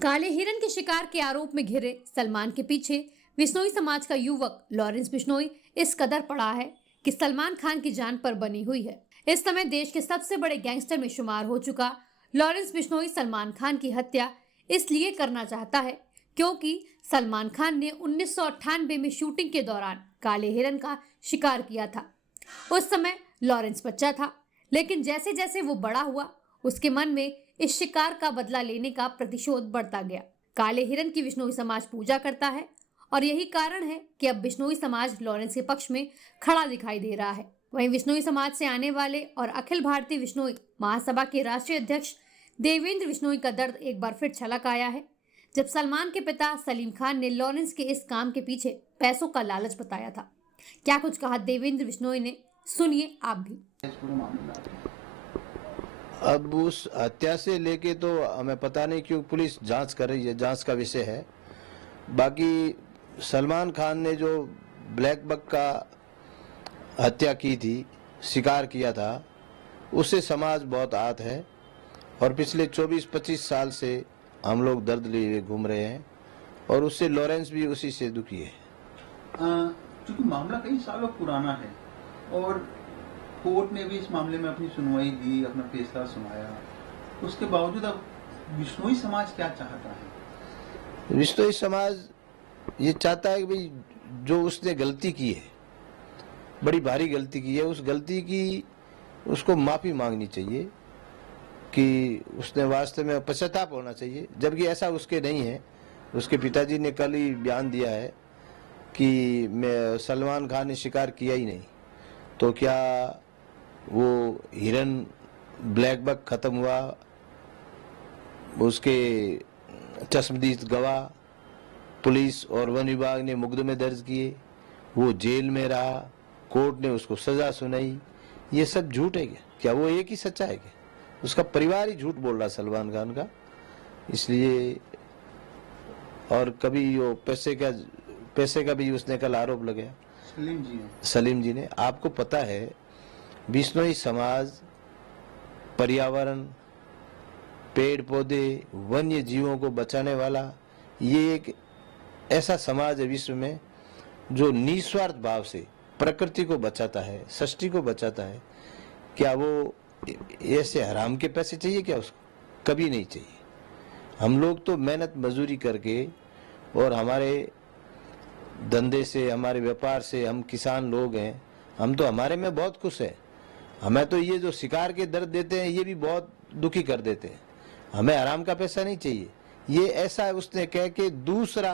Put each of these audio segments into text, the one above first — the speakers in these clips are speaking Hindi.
काले हिरन के शिकार के आरोप में घिरे सलमान के पीछे बिश्नोई समाज का युवक लॉरेंस बिश्नोई इस कदर पड़ा है कि सलमान खान की जान पर बनी हुई है। इस समय देश के सबसे बड़े गैंगस्टर में शुमार हो चुका लॉरेंस बिश्नोई सलमान खान की हत्या इसलिए करना चाहता है क्योंकि सलमान खान ने 1998 में शूटिंग के दौरान काले हिरन का शिकार किया था। उस समय लॉरेंस बच्चा था, लेकिन जैसे जैसे वो बड़ा हुआ उसके मन में इस शिकार का बदला लेने का प्रतिशोध बढ़ता गया। काले हिरन की बिश्नोई समाज पूजा करता है और यही कारण है कि अब बिश्नोई समाज लॉरेंस के पक्ष में खड़ा दिखाई दे रहा है। वहीं बिश्नोई समाज से आने वाले और अखिल भारतीय बिश्नोई महासभा के राष्ट्रीय अध्यक्ष देवेंद्र बिश्नोई का दर्द एक बार फिर छलक आया है, जब सलमान के पिता सलीम खान ने लॉरेंस के इस काम के पीछे पैसों का लालच बताया था। क्या कुछ कहा देवेंद्र बिश्नोई ने, सुनिए आप भी। अब उस हत्या से लेके तो हमें पता नहीं क्यों पुलिस जांच कर रही है, जांच का विषय है। बाकी सलमान खान ने जो ब्लैक बक का हत्या की थी, शिकार किया था, उससे समाज बहुत आहत है और पिछले 24-25 साल से हम लोग दर्द लिए घूम रहे हैं और उससे लॉरेंस भी उसी से दुखी है। क्योंकि मामला कई सालों पुराना है और कोर्ट ने भी इस मामले में अपनी सुनवाई दी, अपना फैसला सुनाया, उसके बावजूद अब बिश्नोई समाज क्या चाहता है? बिश्नोई समाज ये चाहता है कि भाई जो उसने गलती की है, बड़ी भारी गलती की है, उस गलती की उसको माफी मांगनी चाहिए कि उसने वास्तव में पश्चाताप होना चाहिए, जबकि ऐसा उसके नहीं है। उसके पिताजी ने कल ही बयान दिया है कि मैं सलमान खान ने शिकार किया ही नहीं। तो क्या वो हिरन ब्लैक बक खत्म हुआ, उसके चश्मदीद गवाह पुलिस और वन विभाग ने मुकदमे दर्ज किए, वो जेल में रहा, कोर्ट ने उसको सजा सुनाई, ये सब झूठ है क्या? क्या वो एक ही सच्चा है क्या? उसका परिवार ही झूठ बोल रहा सलमान खान का। इसलिए और कभी वो पैसे का भी उसने कल आरोप लगाया सलीम जी ने। आपको पता है बिश्नोई समाज पर्यावरण, पेड़ पौधे, वन्य जीवों को बचाने वाला ये एक ऐसा समाज है विश्व में जो निस्वार्थ भाव से प्रकृति को बचाता है, सृष्टि को बचाता है। क्या वो ऐसे हराम के पैसे चाहिए क्या? उसको कभी नहीं चाहिए। हम लोग तो मेहनत मजदूरी करके और हमारे धंधे से, हमारे व्यापार से, हम किसान लोग हैं, हम तो हमारे में बहुत खुश हैं। हमें तो ये जो शिकार के दर्द देते हैं ये भी बहुत दुखी कर देते हैं। हमें हराम का पैसा नहीं चाहिए। ये ऐसा उसने कह के दूसरा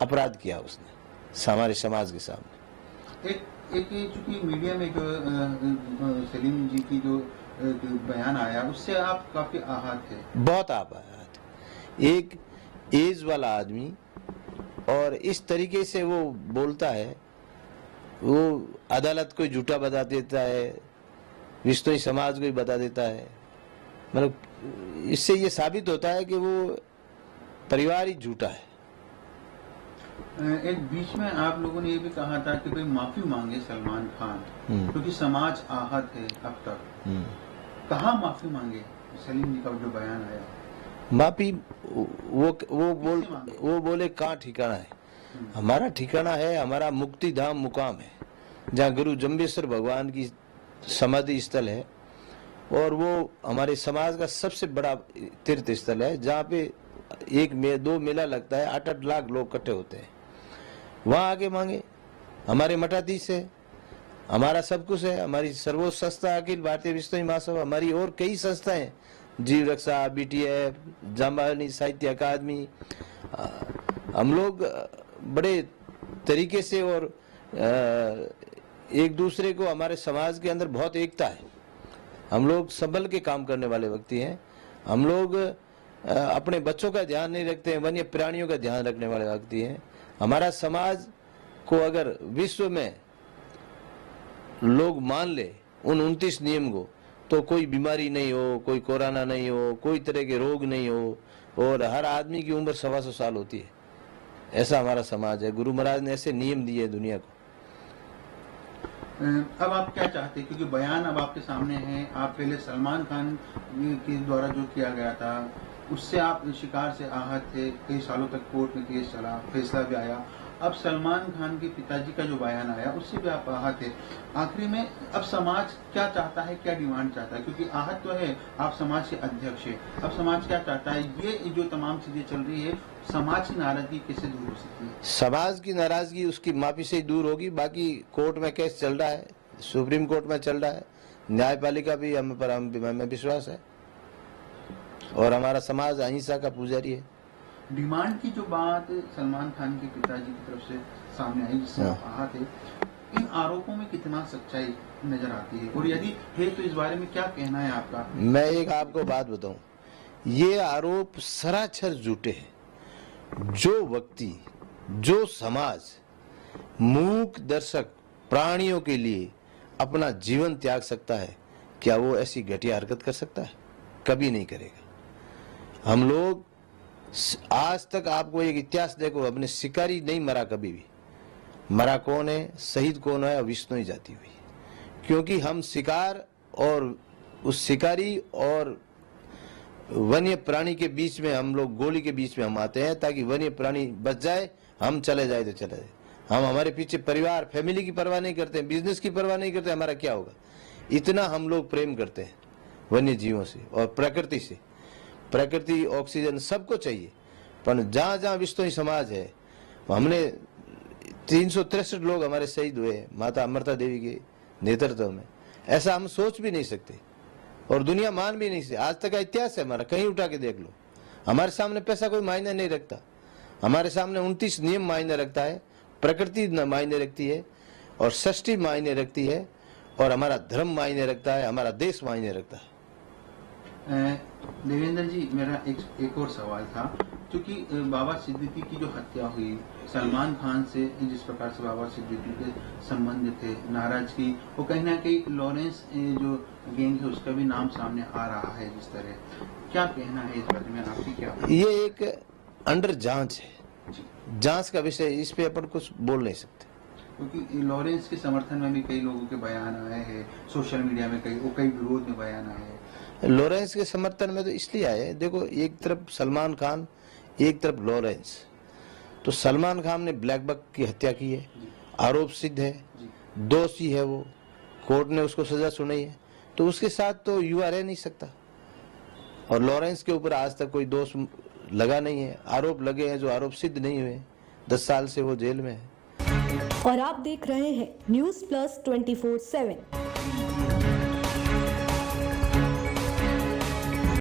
अपराध किया उसने हमारे समाज के सामने। एक चूंकि मीडिया में जो सलीम जी की जो बयान आया उससे आप काफी आहत थे। बहुत आहत। एक एज वाला आदमी और इस तरीके से वो बोलता है, वो अदालत को झूठा बता देता है, बिश्नोई समाज को ही बता देता है। मतलब इससे ये साबित होता है कि वो परिवार ही झूठा है। एक बीच में आप लोगों ने ये भी कहा था कि भाई माफी मांगे सलमान खान, क्योंकि समाज आहत है अब तक। कहाँ माफी मांगे? सलीम जी का जो बयान आया, माफी वो बोले कहाँ ठिकाना है? हमारा ठिकाना है, हमारा मुक्ति धाम मुकाम है, जहाँ गुरु जम्बेश्वर भगवान की समाधि स्थल है और वो हमारे समाज का सबसे बड़ा तीर्थ स्थल है, जहाँ पे दो मेला लगता है, 8-8 लाख लोग इकट्ठे होते हैं। वहाँ आके मांगे। हमारे मठाधीश है, हमारा सब कुछ है, हमारी सर्वोच्च संस्था अखिल भारतीय बिश्नोई महासभा, हमारी और कई संस्थाएं, जीव रक्षा, BTF, जाम्बानी साहित्य अकादमी। हम लोग बड़े तरीके से और एक दूसरे को, हमारे समाज के अंदर बहुत एकता है। हम लोग संभल के काम करने वाले व्यक्ति हैं। हम लोग अपने बच्चों का ध्यान नहीं रखते हैं, वन्य प्राणियों का ध्यान रखने वाले व्यक्ति हैं। हमारा समाज को अगर विश्व में लोग मान ले उन 29 नियम को, तो कोई बीमारी नहीं हो, कोई कोरोना नहीं हो, कोई तरह के रोग नहीं हो और हर आदमी की उम्र 125 साल होती है। ऐसा हमारा समाज है। गुरु महाराज ने ऐसे नियम दिए दुनिया को। अब आप क्या चाहते हैं? क्योंकि बयान अब आपके सामने है। आप पहले सलमान खान के द्वारा जो किया गया था उससे आप शिकार से आहत थे, कई सालों तक कोर्ट में केस चला, फैसला भी आया। अब सलमान खान के पिताजी का जो बयान आया उससे भी आप आहत थे। आखिरी में अब समाज क्या चाहता है, क्या डिमांड चाहता है? क्योंकि आहत तो है, आप समाज के अध्यक्ष है। अब समाज क्या चाहता है? ये जो तमाम चीजें चल रही है, समाज की नाराजगी कैसे दूर हो सकती है? समाज की नाराजगी उसकी माफी से ही दूर होगी। बाकी कोर्ट में केस चल रहा है, सुप्रीम कोर्ट में चल रहा है, न्यायपालिका भी हमें विश्वास है और हमारा समाज अहिंसा का पुजारी है। डिमांड की जो बात सलमान खान के पिताजी की तरफ से सामने आई, जिससे आप आहत है, इन आरोपों में कितना सच्चाई नजर आती है, और यदि है तो इस बारे में क्या कहना है आपका? मैं एक आपको बात बताऊं, ये आरोप सरासर झूठे हैं। जो व्यक्ति, जो समाज मूक दर्शक प्राणियों के लिए अपना जीवन त्याग सकता है, क्या वो ऐसी घटिया हरकत कर सकता है? कभी नहीं करेगा। हम लोग आज तक, आपको एक इतिहास देखो, अपने शिकारी नहीं मरा कभी भी। मरा कौन है, शहीद कौन है? विष्णु जाती हुई। क्योंकि हम शिकार और उस शिकारी और वन्य प्राणी के बीच में, हम लोग गोली के बीच में हम आते हैं, ताकि वन्य प्राणी बच जाए, हम चले जाए तो चले जाए। हम हमारे पीछे परिवार, फैमिली की परवाह नहीं करते, बिजनेस की परवाह नहीं करते, हमारा क्या होगा। इतना हम लोग प्रेम करते हैं वन्य जीवों से और प्रकृति से। प्रकृति, ऑक्सीजन सबको चाहिए, पर जहाँ जहाँ विश्नोई समाज है, हमने 363 लोग हमारे शहीद हुए माता अमृता देवी के नेतृत्व में। ऐसा हम सोच भी नहीं सकते और दुनिया मान भी नहीं सकती। आज तक का इतिहास है हमारा, कहीं उठा के देख लो। हमारे सामने पैसा कोई मायने नहीं रखता। हमारे सामने 29 नियम मायने रखता है, प्रकृति मायने रखती है और सृष्टि मायने रखती है, और हमारा धर्म मायने रखता है, हमारा देश मायने रखता है। देवेंद्र जी, मेरा एक और सवाल था, क्योंकि बाबा सिद्दीकी की जो हत्या हुई, सलमान खान से जिस प्रकार से बाबा सिद्दीकी के संबंध थे, नाराजगी, वो कहीं ना कहीं लॉरेंस जो गैंग है उसका भी नाम सामने आ रहा है। जिस तरह, क्या कहना है इस बारे में, आपकी क्या? ये एक अंडर जांच है, जांच का विषय, इस पे अपन कुछ बोल नहीं सकते। क्योंकि लॉरेंस के समर्थन में भी कई लोगों के बयान आए हैं, सोशल मीडिया में कई विरोध में बयान आए हैं। लॉरेंस के समर्थन में तो इसलिए आए, देखो, एक तरफ सलमान खान, एक तरफ लॉरेंस। तो सलमान खान ने ब्लैक बक की हत्या की है, आरोप सिद्ध है, दोषी है वो, कोर्ट ने उसको सजा सुनाई है, तो उसके साथ तो युवा रह नहीं सकता। और लॉरेंस के ऊपर आज तक कोई दोष लगा नहीं है, आरोप लगे हैं जो आरोप सिद्ध नहीं हुए। 10 साल से वो जेल में है। और आप देख रहे हैं न्यूज़ प्लस 24/7।